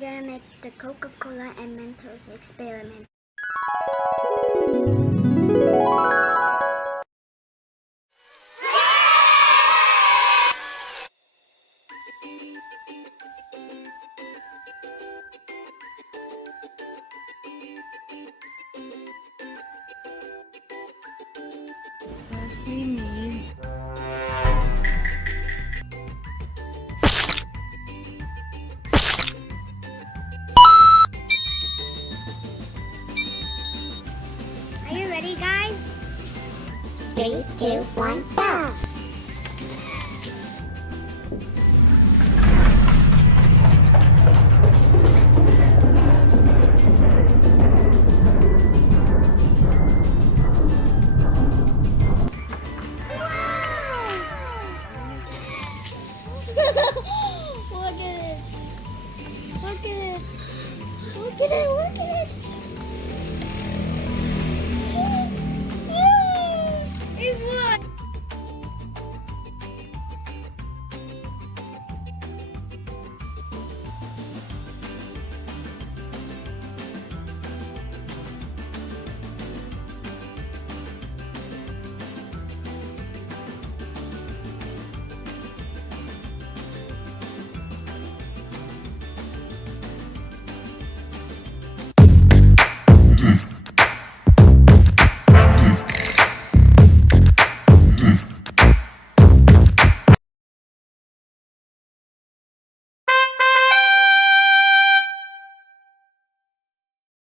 I'm gonna make the Coca-Cola and Mentos experiment. First we need Are you ready, guys? 3, 2, 1, go! Look at it! Look at it! Look at it! Look at it!